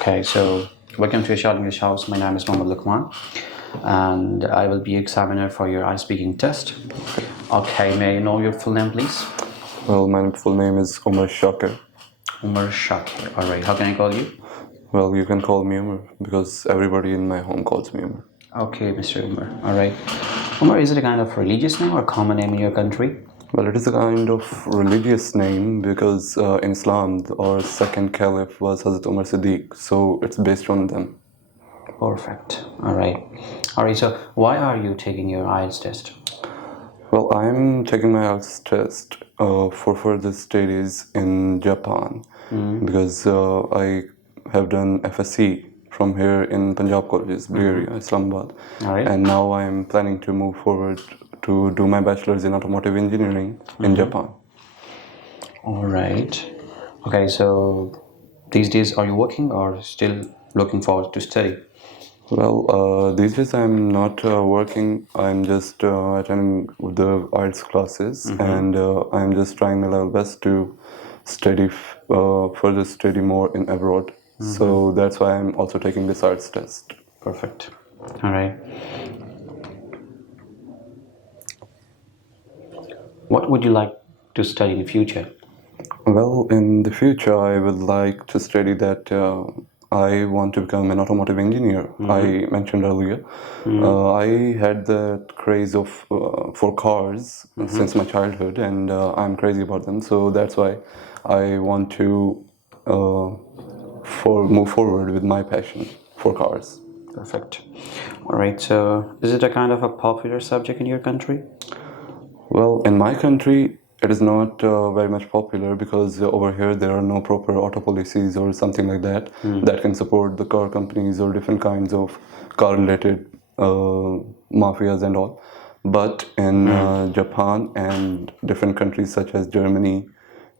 Okay, so welcome to Yashal English House. My name is Sir Luqman, and I will be your examiner for your IELTS speaking test. Okay, may I know your full name, please? Well, my full name is Umar Shakir. Umar Shakir. All right. How can I call you? Well, you can call me Umar because everybody in my home calls me Umar. Okay, Mr. Umar. All right. Umar, is it a kind of religious name or common name in your country? Well, it is a kind of religious name because in Islam, our second caliph was Hazrat Umar Siddiq, so it's based on them. Perfect. All right. All right. So, why are you taking your IELTS test? Well, I'm taking my IELTS test for further studies in Japan because I have done FSC from here in Punjab Colleges, Bulgaria, Islamabad. All right. And now I'm planning to move forward to do my bachelor's in automotive engineering in Japan. All right. Okay. So, these days, are you working or still looking forward to study? Well, these days I'm not working. I'm just attending the arts classes, and I'm just trying my level best to study, further study more in abroad. So that's why I'm also taking this arts test. Perfect. All right. What would you like to study in the future? Well, in the future, I would like to study that I want to become an automotive engineer. I mentioned earlier. I had that craze of for cars since my childhood, and I'm crazy about them. So that's why I want to move forward with my passion for cars. Perfect. All right. So, is it a kind of a popular subject in your country? Well, in my country, it is not very much popular because over here there are no proper auto policies or something like that that can support the car companies or different kinds of car-related mafias and all. But in Japan and different countries such as Germany,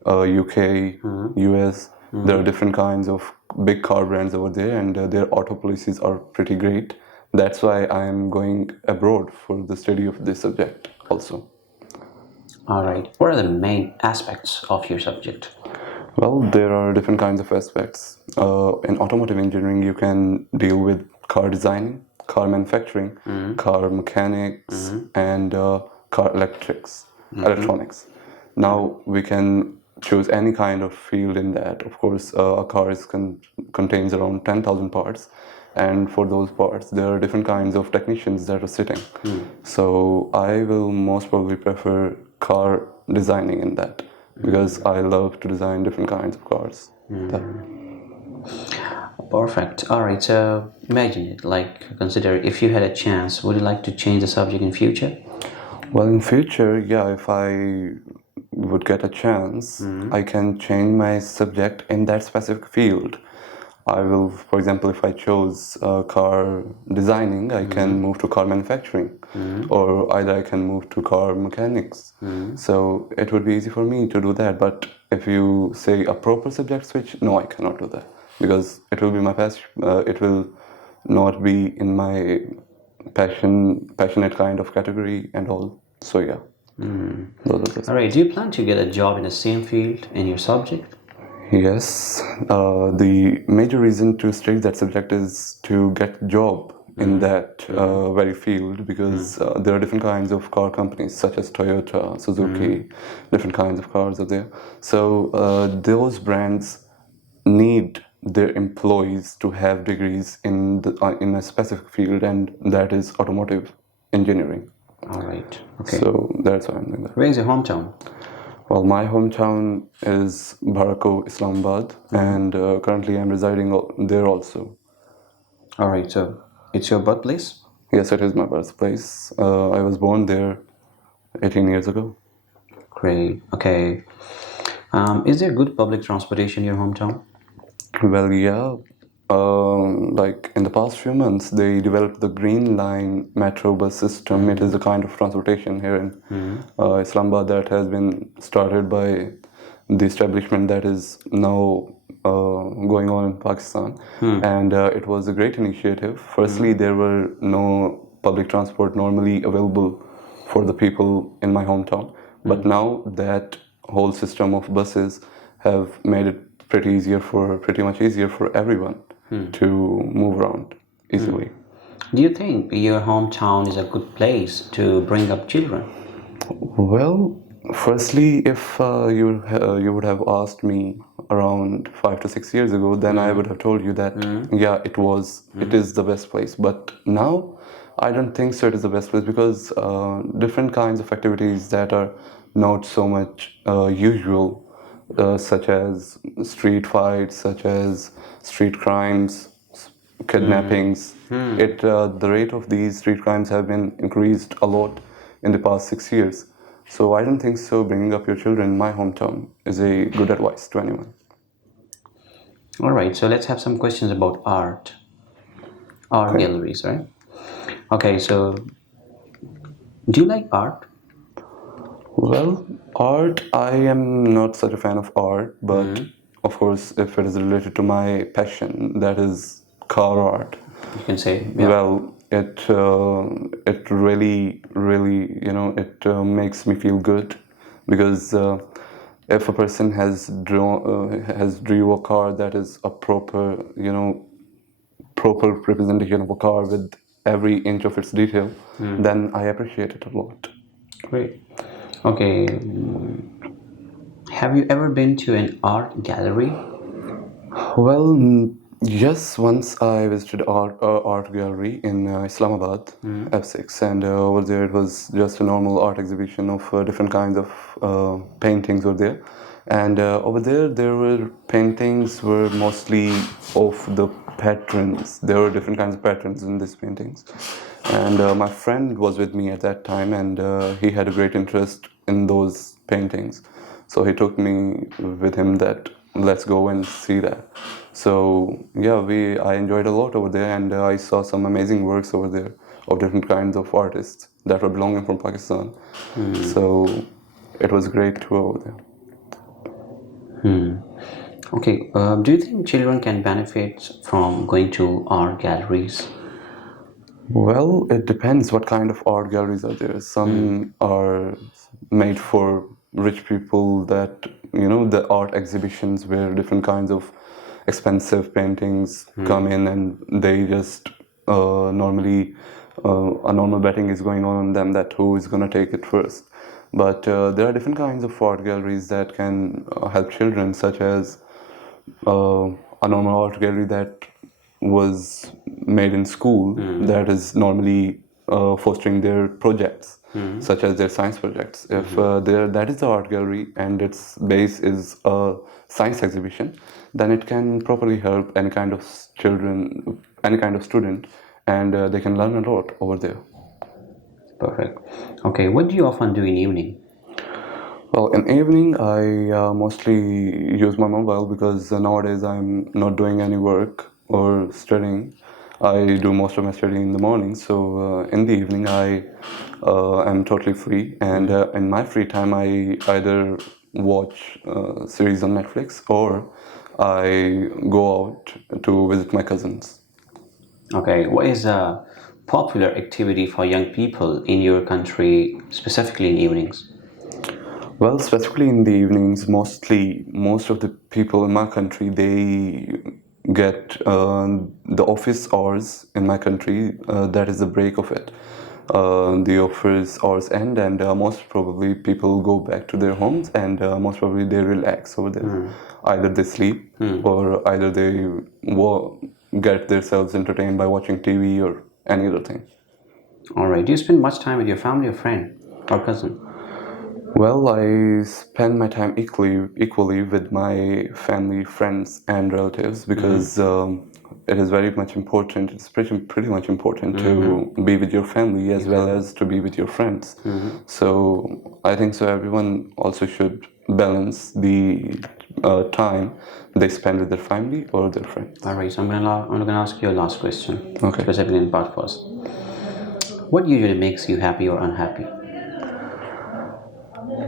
UK, US, there are different kinds of big car brands over there, and their auto policies are pretty great. That's why I am going abroad for the study of this subject also. All right. What are the main aspects of your subject? Well, there are different kinds of aspects. In automotive engineering, you can deal with car designing, car manufacturing, car mechanics, and car electronics. Now we can choose any kind of field in that. Of course, a car contains around 10,000 parts, and for those parts, there are different kinds of technicians that are sitting. So I will most probably prefer car designing in that because I love to design different kinds of cars. Perfect. All right. So, imagine it. Like, consider if you had a chance, would you like to change the subject in future? Well, in future, yeah, if I would get a chance, I can change my subject in that specific field. I will, for example, if I chose car designing, I can move to car manufacturing, or either I can move to car mechanics. So it would be easy for me to do that. But if you say a proper subject switch, no, I cannot do that because it will be my passion. It will not be in my passionate kind of category and all. So yeah, those are the All right. Do you plan to get a job in the same field in your subject? Yes, the major reason to study that subject is to get job in that very field because there are different kinds of car companies such as Toyota, Suzuki, different kinds of cars are there. So those brands need their employees to have degrees in a specific field, and that is automotive engineering. All right. Okay. So that's why I'm doing that. Where is your hometown? Well, my hometown is Barako, Islamabad, and currently I'm residing there also. All right. So, it's your birthplace? Yes, it is my birthplace. I was born there 18 years ago. Great. Okay. Is there good public transportation in your hometown? Well, yeah. Like in the past few months, they developed the Green Line metro bus system. It is a kind of transportation here in Islamabad that has been started by the establishment that is now going on in Pakistan. And it was a great initiative. Firstly, there were no public transport normally available for the people in my hometown. But now that whole system of buses have made it pretty much easier for everyone to move around easily. Do you think your hometown is a good place to bring up children? Well, firstly, if you would have asked me around 5 to 6 years ago, then I would have told you that yeah, it is the best place. But now, I don't think so. It is the best place because different kinds of activities that are not so much usual, such as street fights, such as street crimes, kidnappings. The rate of these street crimes have been increased a lot in the past 6 years. So I don't think so. Bringing up your children in my hometown is a good advice to anyone. All right, so let's have some questions about art Okay. galleries, right? Okay, so do you like art? Well, art, I am not such a fan of art, but of course, if it is related to my passion, that is car art. You can say, yeah. Well, it really it makes me feel good because if a person has drew a car that is a proper representation of a car with every inch of its detail, then I appreciate it a lot. Great. Okay, have you ever been to an art gallery? Well, yes, once I visited art gallery in Islamabad, F6, and over there it was just a normal art exhibition of different kinds of paintings were there, and over there were paintings were mostly of the patterns. There were different kinds of patterns in these paintings, and my friend was with me at that time, and he had a great interest in those paintings. So he took me with him that let's go and see that. So yeah, I enjoyed a lot over there, and I saw some amazing works over there of different kinds of artists that were belonging from Pakistan. So it was great tour over there. Okay, do you think children can benefit from going to art galleries? Well, it depends what kind of art galleries are there. Some are made for rich people that, the art exhibitions where different kinds of expensive paintings come in and they just normally, a normal betting is going on them that who is going to take it first. But there are different kinds of art galleries that can help children, such as a normal art gallery that was made in school that is normally fostering their projects, such as their science projects. If that is the art gallery and its base is a science exhibition, then it can properly help any kind of children, any kind of student, and they can learn a lot over there. Perfect. Okay, what do you often do in evening? Well, in evening, I mostly use my mobile because nowadays I'm not doing any work or studying. I do most of my studying in the morning, so in the evening I am totally free, and in my free time I either watch series on Netflix or I go out to visit my cousins. Okay, what is a popular activity for young people in your country, specifically in evenings? Well, specifically in the evenings, most of the people in my country they get the office hours in my country. That is the break of it. The office hours end, and most probably people go back to their homes, and most probably they relax over there. Either they sleep, or either they get themselves entertained by watching TV or any other thing. All right, do you spend much time with your family or friend or cousin? Well, I spend my time equally with my family, friends, and relatives because it is very much important. It's pretty much important to be with your family as well as to be with your friends. So I think so. Everyone also should balance the time they spend with their family or their friends. All right, so I'm gonna ask you a last question, Okay. specifically in part first. What usually makes you happy or unhappy?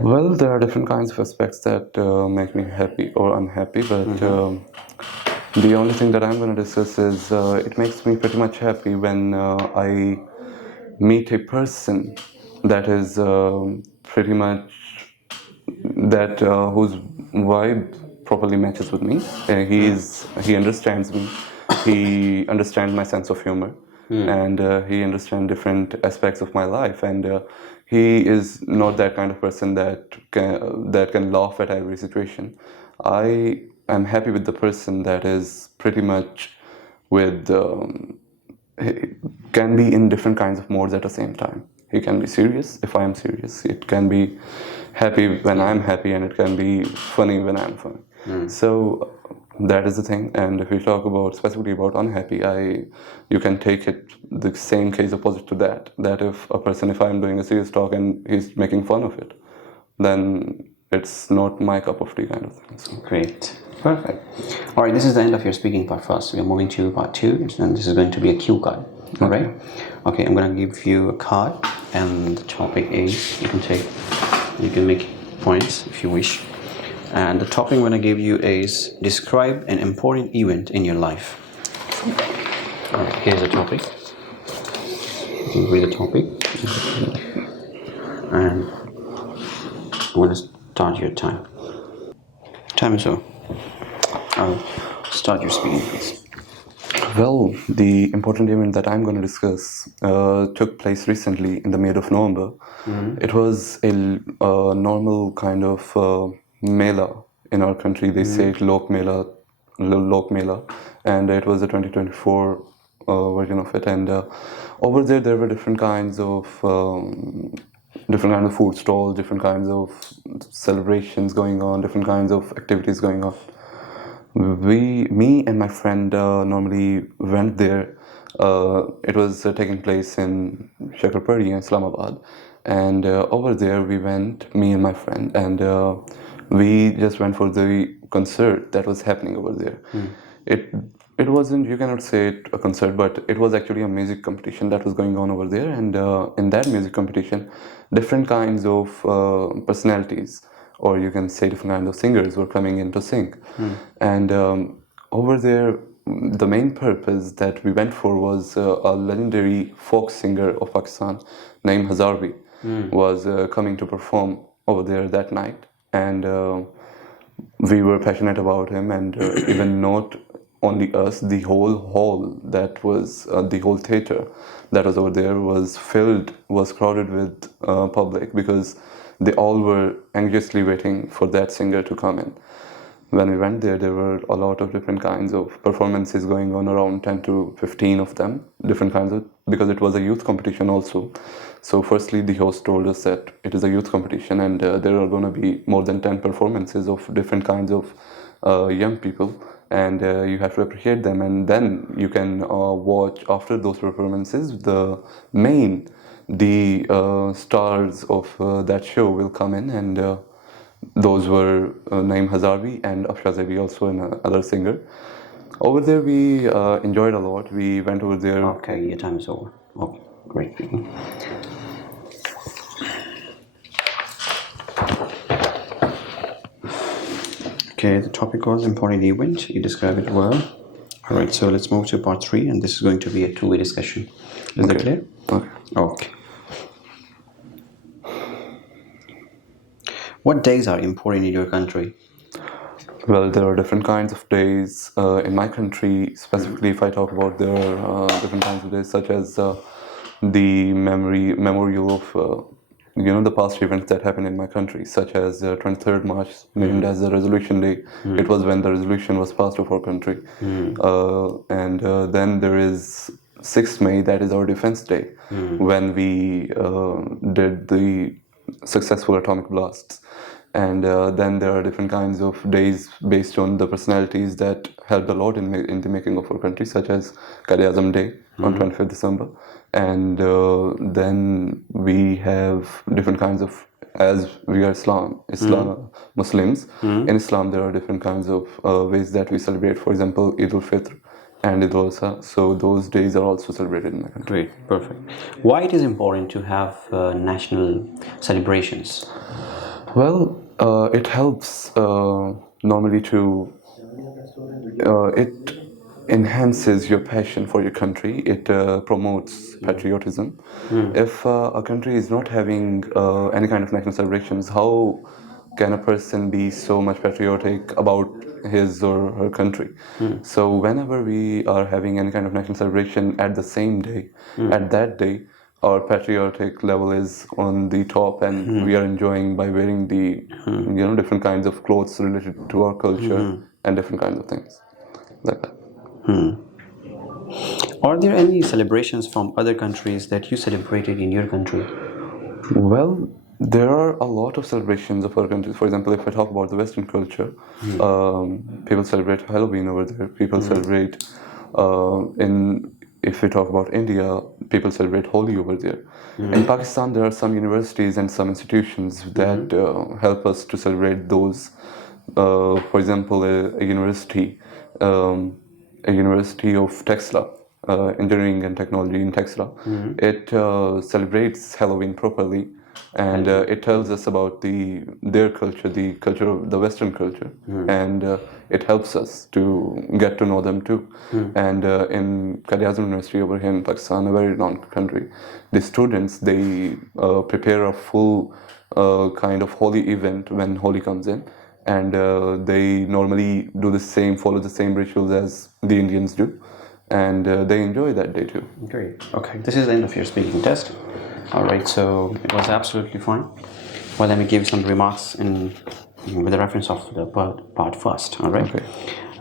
Well, there are different kinds of aspects that make me happy or unhappy, but the only thing that I'm going to discuss is it makes me pretty much happy when I meet a person that is pretty much that whose vibe properly matches with me. He understands me. He understands my sense of humor, and he understands different aspects of my life. And he is not that kind of person that can laugh at every situation. I am happy with the person that is pretty much with. He can be in different kinds of modes at the same time. He can be serious if I am serious. It can be happy when I'm happy, and it can be funny when I'm funny. So that is the thing. And if we talk about specifically about unhappy, you can take it the same case opposite to that. That if I'm doing a serious talk and he's making fun of it, then it's not my cup of tea kind of thing. So. Great. Perfect. All right, this is the end of your speaking part first. We are moving to part 2, and this is going to be a cue card. All right? Okay, I'm going to give you a card, and the topic is, you can make points if you wish. And the topic I'm going to give you is, describe an important event in your life. All right, here's the topic. You can read the topic. And I'm going to start your time. Time is over. I'll start your speaking, please. Well, the important event that I'm going to discuss took place recently in the mid of November. It was a normal kind of mela in our country. They say it Lok Mela, and it was a 2024 version of it. And over there were different kinds of food stalls, different kinds of celebrations going on, different kinds of activities going on. Me and my friend normally went there. It was taking place in Rawalpindi, Islamabad, and over there we went, me and my friend, and we just went for the concert that was happening over there. It wasn't, you cannot say it a concert, but it was actually a music competition that was going on over there, and in that music competition, different kinds of personalities, or you can say different kinds of singers, were coming in to sing. And over there, the main purpose that we went for was a legendary folk singer of Pakistan named Hazarvi was coming to perform over there that night. And we were passionate about him, and even not only us, the whole hall that was, the whole theater that was over there was crowded with public, because they all were anxiously waiting for that singer to come in. When we went there were a lot of different kinds of performances going on, around 10 to 15 of them, different kinds of, because it was a youth competition also. So firstly, the host told us that it is a youth competition, and there are going to be more than 10 performances of different kinds of young people, and you have to appreciate them, and then you can watch after those performances the stars of that show will come in, and those were Naeem Hazarvi and Afsha Zaidi, also another singer. Over there we enjoyed a lot. We went over there. Okay, your time is over. Oh, great. Okay, the topic was important event. You described it well. All right, so let's move to part 3, and this is going to be a two-way discussion. Is that clear? Okay. Okay. What days are important in your country? Well, there are different kinds of days in my country. Specifically, if I talk about, there are different kinds of days, such as the memorial of the past events that happened in my country, such as 23rd March, named as the Resolution Day. It was when the resolution was passed of our country. And then there is 6th May, that is our Defense Day, when we did the successful atomic blasts. And then there are different kinds of days based on the personalities that helped a lot in the making of our country, such as Quaid-e-Azam Day on 25th December. And then we have different kinds of, as we are Muslims, in Islam there are different kinds of ways that we celebrate. For example, Eid al-Fitr and Eid al-Adha. So those days are also celebrated in my country. Great, perfect. Why it is important to have national celebrations? Well, it helps normally to, it enhances your passion for your country. It promotes patriotism. If a country is not having any kind of national celebrations, how can a person be so much patriotic about his or her country? So whenever we are having any kind of national celebration at the same day, at that day, our patriotic level is on the top, and we are enjoying by wearing the different kinds of clothes related to our culture and different kinds of things like that. Are there any celebrations from other countries that you celebrated in your country? Well, there are a lot of celebrations of our countries. For example, if I talk about the Western culture, people celebrate Halloween over there. People celebrate if we talk about India, people celebrate Holi over there. In Pakistan, there are some universities and some institutions that help us to celebrate those. For example, a university of Texla, engineering and technology in Texla. It celebrates Halloween properly, and it tells us about their culture, the culture of the Western culture, and it helps us to get to know them too. And in Quaid University over here in Pakistan, a very renowned country, the students, they prepare a full kind of holy event when Holi comes in, and they normally follow the same rituals as the Indians do, and they enjoy that day too. Great. Okay, this is the end of your speaking test. All right, so it was absolutely fine. Well, let me give some remarks with the reference of the part first. All right. Okay.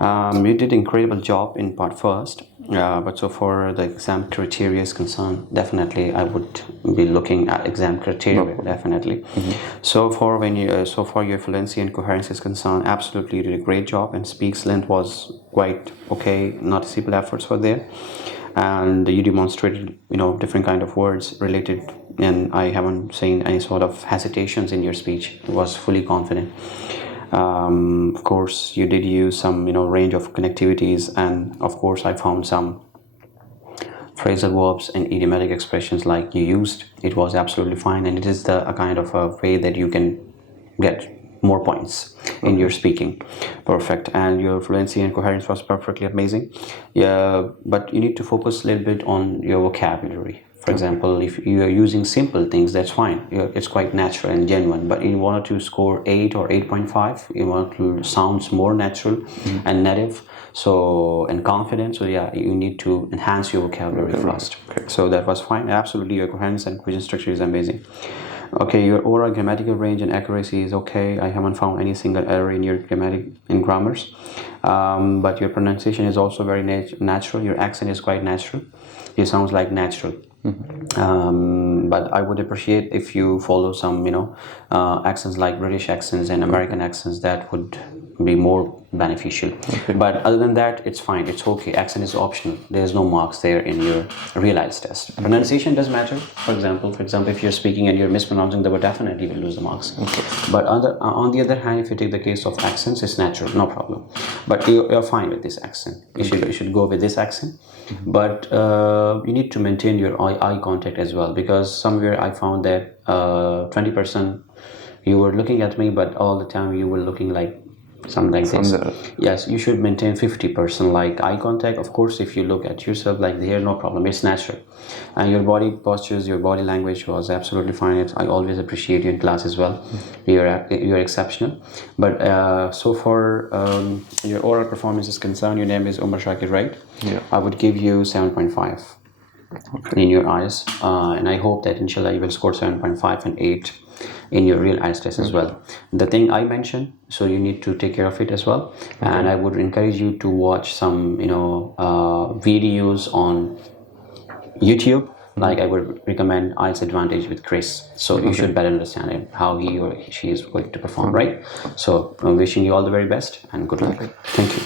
You did an incredible job in part first, but so far the exam criteria is concerned, definitely I would be looking at exam criteria, definitely. So far your fluency and coherence is concerned, absolutely you did a great job, and speaks length was quite okay, noticeable efforts were there, and you demonstrated different kind of words related, and I haven't seen any sort of hesitations in your speech. It was fully confident. Of course, you did use some range of connectivities, and of course I found some phrasal verbs and idiomatic expressions like you used. It was absolutely fine, and it is a kind of a way that you can get more points in your speaking. Perfect. And your fluency and coherence was perfectly amazing. Yeah, but you need to focus a little bit on your vocabulary. For example, if you are using simple things, that's fine. It's quite natural and genuine. But in order to score 8 or 8.5, you want to sound more natural and native, and confident. So yeah, you need to enhance your vocabulary first. Okay. So that was fine. Absolutely, your coherence and question structure is amazing. Okay, your oral grammatical range and accuracy is okay. I haven't found any single error in your grammars. But your pronunciation is also very natural. Your accent is quite natural. It sounds like natural. But I would appreciate if you follow some accents like British accents and American accents. That would be more beneficial. Okay. But other than that, it's fine, it's okay. Accent is optional. There's no marks there in your real IELTS test. Okay. Pronunciation does matter. For example, if you're speaking and you're mispronouncing the word, definitely will lose the marks. Okay. But on the other hand, if you take the case of accents, it's natural, no problem. But you're fine with this accent. You should go with this accent. But you need to maintain your eye contact as well, because somewhere I found that 20% you were looking at me, but all the time you were looking like something like this. Yes, you should maintain 50% like eye contact. Of course, if you look at yourself like here, no problem, it's natural. And your body postures, your body language was absolutely fine. I always appreciate you in class as well. You're exceptional. But so far your oral performance is concerned, your name is Umar Shakir, right? Yeah. I would give you 7.5 in your eyes, and I hope that inshallah you will score 7.5 and 8 in your real IELTS test as well. The thing I mentioned, so you need to take care of it as well. And I would encourage you to watch some videos on YouTube. Like I would recommend IELTS Advantage with Chris, so you should better understand how he or she is going to perform, right? So I'm wishing you all the very best and good luck. Thank you.